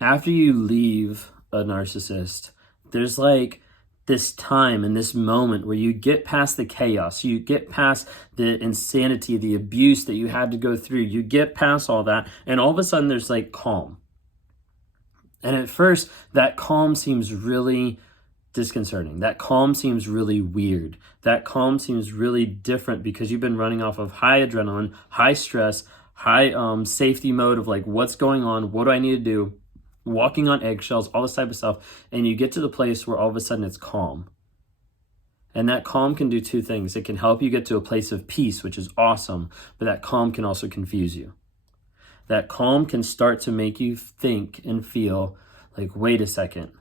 after you leave a narcissist, there's like this time and this moment where you get past the chaos, you get past the insanity, the abuse that you had to go through, you get past all that, and all of a sudden there's like calm. And at first, that calm seems really disconcerting. That calm seems really weird. That calm seems really different because you've been running off of high adrenaline, high stress, high safety mode of like, what's going on? What do I need to do? Walking on eggshells, all this type of stuff. And you get to the place where all of a sudden it's calm. And that calm can do two things. It can help you get to a place of peace, which is awesome, but that calm can also confuse you. That calm can start to make you think and feel like, wait a second,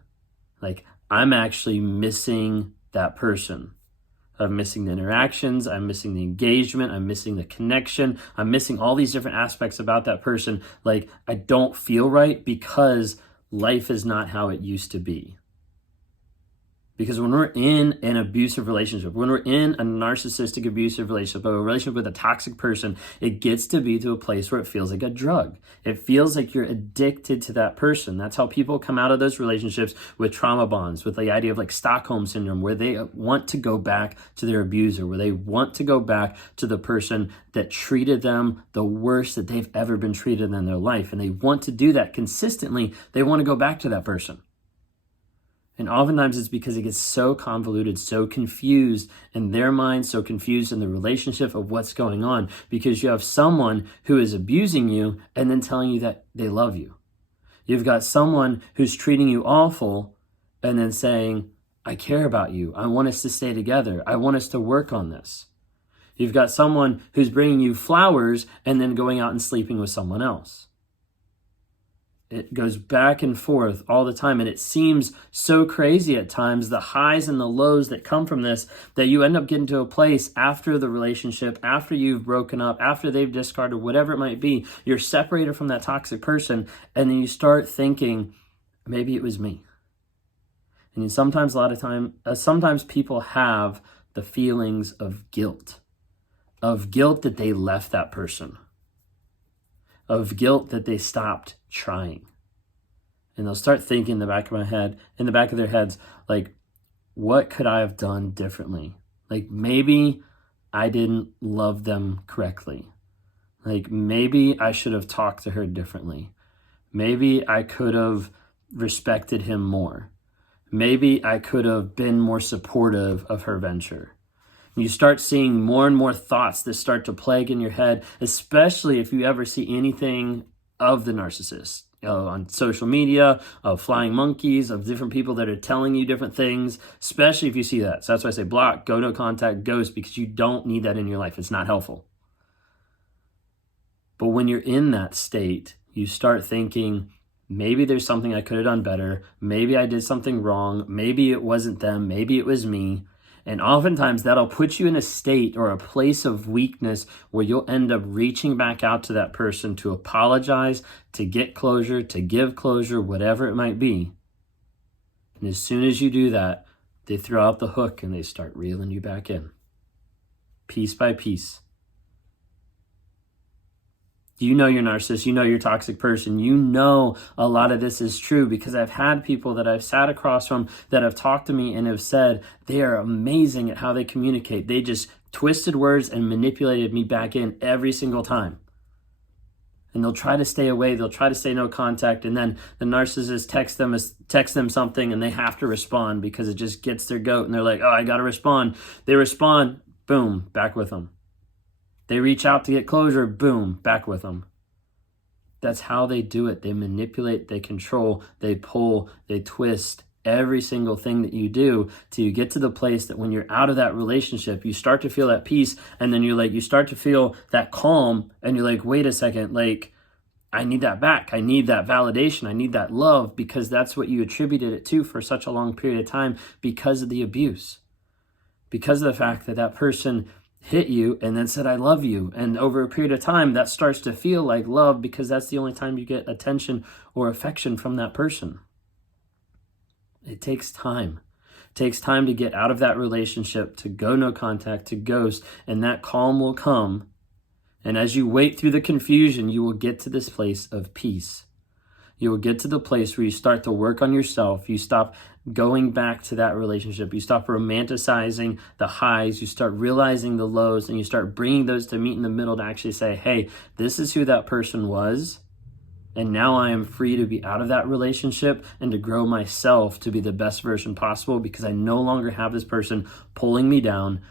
like I'm actually missing that person. I'm missing the interactions, I'm missing the engagement, I'm missing the connection, I'm missing all these different aspects about that person. Like I don't feel right because life is not how it used to be. Because when we're in an abusive relationship, when we're in a narcissistic abusive relationship, a relationship with a toxic person, it gets to be to a place where it feels like a drug. It feels like you're addicted to that person. That's how people come out of those relationships with trauma bonds, with the idea of like Stockholm syndrome, where they want to go back to their abuser, where they want to go back to the person that treated them the worst that they've ever been treated in their life. And they want to do that consistently. They want to go back to that person. And oftentimes it's because it gets so convoluted, so confused in their mind, so confused in the relationship of what's going on, because you have someone who is abusing you and then telling you that they love you. You've got someone who's treating you awful and then saying, I care about you. I want us to stay together. I want us to work on this. You've got someone who's bringing you flowers and then going out and sleeping with someone else. It goes back and forth all the time. And it seems so crazy at times, the highs and the lows that come from this, that you end up getting to a place after the relationship, after you've broken up, after they've discarded, whatever it might be, you're separated from that toxic person. And then you start thinking, maybe it was me. And sometimes, sometimes people have the feelings of guilt that they left that person, of guilt that they stopped trying. And they'll start thinking in the back of their heads, like, what could I have done differently? Like, maybe I didn't love them correctly. Like, maybe I should have talked to her differently. Maybe I could have respected him more. Maybe I could have been more supportive of her venture. You start seeing more and more thoughts that start to plague in your head, especially if you ever see anything of the narcissist on social media, of flying monkeys, of different people that are telling you different things, especially if you see that. So that's why I say block, go no contact, ghost, because you don't need that in your life. It's not helpful. But when you're in that state, you start thinking, maybe there's something I could have done better. Maybe I did something wrong. Maybe it wasn't them. Maybe it was me. And oftentimes that'll put you in a state or a place of weakness where you'll end up reaching back out to that person to apologize, to get closure, to give closure, whatever it might be. And as soon as you do that, they throw out the hook and they start reeling you back in, piece by piece. You know your narcissist, you know your toxic person, you know a lot of this is true because I've had people that I've sat across from that have talked to me and have said they are amazing at how they communicate. They just twisted words and manipulated me back in every single time. And they'll try to stay away, they'll try to stay no contact, and then the narcissist texts them something and they have to respond because it just gets their goat and they're like, oh, I gotta respond. They respond, boom, back with them. They reach out to get closure, boom, back with them. That's how they do it. They manipulate, they control, they pull, they twist every single thing that you do till you get to the place that when you're out of that relationship, you start to feel that peace, and then you start to feel that calm, and you're like, wait a second, like, I need that back. I need that validation. I need that love, because that's what you attributed it to for such a long period of time because of the abuse. Because of the fact that that person hit you and then said, I love you. And over a period of time, that starts to feel like love because that's the only time you get attention or affection from that person. It takes time. It takes time to get out of that relationship, to go no contact, to ghost, and that calm will come. And as you wait through the confusion, you will get to this place of peace. You will get to the place where you start to work on yourself. You stop going back to that relationship. You stop romanticizing the highs. You start realizing the lows, and you start bringing those to meet in the middle to actually say, hey, this is who that person was. And now I am free to be out of that relationship and to grow myself to be the best version possible, because I no longer have this person pulling me down,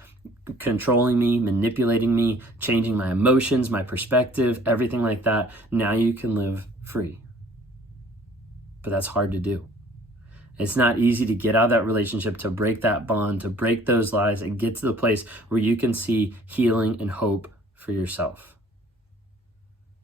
controlling me, manipulating me, changing my emotions, my perspective, everything like that. Now you can live free. But that's hard to do. It's not easy to get out of that relationship, to break that bond, to break those lies, and get to the place where you can see healing and hope for yourself.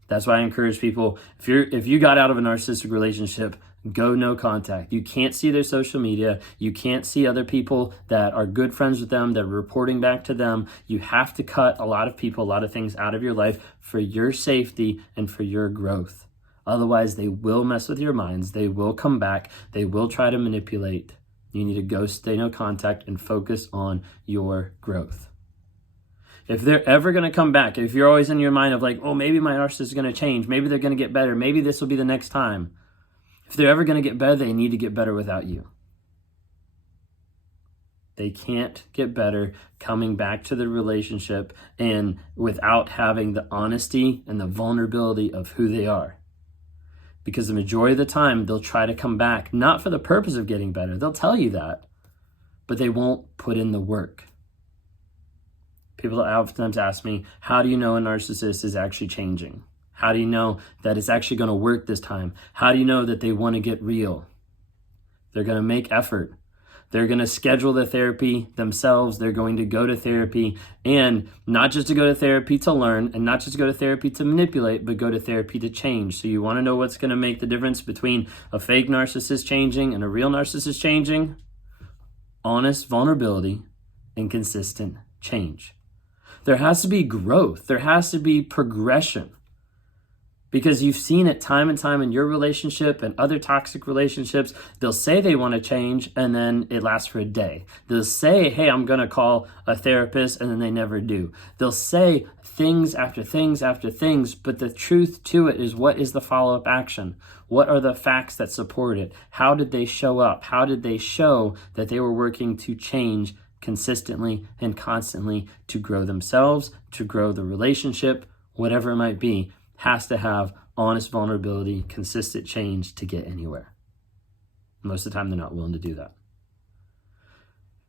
That's why I encourage people, if you got out of a narcissistic relationship, go no contact. You can't see their social media. You can't see other people that are good friends with them, that are reporting back to them. You have to cut a lot of people, a lot of things out of your life for your safety and for your growth. Otherwise, they will mess with your minds. They will come back. They will try to manipulate. You need to go stay no contact and focus on your growth. If they're ever going to come back, if you're always in your mind of like, oh, maybe my narcissist is going to change, maybe they're going to get better, maybe this will be the next time. If they're ever going to get better, they need to get better without you. They can't get better coming back to the relationship and without having the honesty and the vulnerability of who they are. Because the majority of the time, they'll try to come back, not for the purpose of getting better. They'll tell you that, but they won't put in the work. People oftentimes ask me, how do you know a narcissist is actually changing? How do you know that it's actually going to work this time? How do you know that they want to get real? They're going to make effort. They're going to schedule the therapy themselves. They're going to go to therapy, and not just to go to therapy to learn, and not just to go to therapy to manipulate, but go to therapy to change. So you want to know what's going to make the difference between a fake narcissist changing and a real narcissist changing? Honest vulnerability and consistent change. There has to be growth. There has to be progression. Because you've seen it time and time in your relationship and other toxic relationships. They'll say they want to change, and then it lasts for a day. They'll say, hey, I'm going to call a therapist, and then they never do. They'll say things after things after things, but the truth to it is, what is the follow-up action? What are the facts that support it? How did they show up? How did they show that they were working to change consistently and constantly, to grow themselves, to grow the relationship, whatever it might be? Has to have honest vulnerability, consistent change to get anywhere. Most of the time, they're not willing to do that.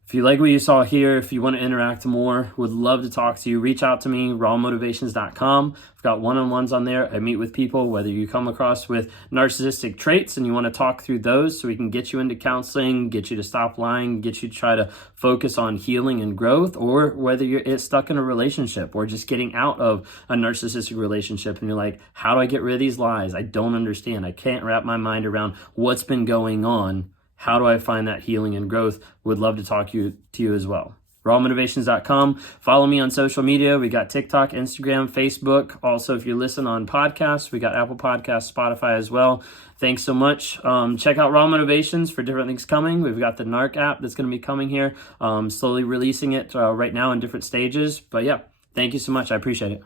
If you like what you saw here, if you want to interact more, would love to talk to you. Reach out to me, rawmotivations.com. I've got one-on-ones on there. I meet with people, whether you come across with narcissistic traits and you want to talk through those so we can get you into counseling, get you to stop lying, get you to try to focus on healing and growth, or whether you're stuck in a relationship or just getting out of a narcissistic relationship and you're like, how do I get rid of these lies? I don't understand. I can't wrap my mind around what's been going on. How do I find that healing and growth? Would love to talk to you as well. rawmotivations.com. Follow me on social media. We got TikTok, Instagram, Facebook. Also, if you listen on podcasts, we got Apple Podcasts, Spotify as well. Thanks so much. Check out Raw Motivations for different things coming. We've got the Narc app that's going to be coming here. Slowly releasing it right now in different stages. But yeah, thank you so much. I appreciate it.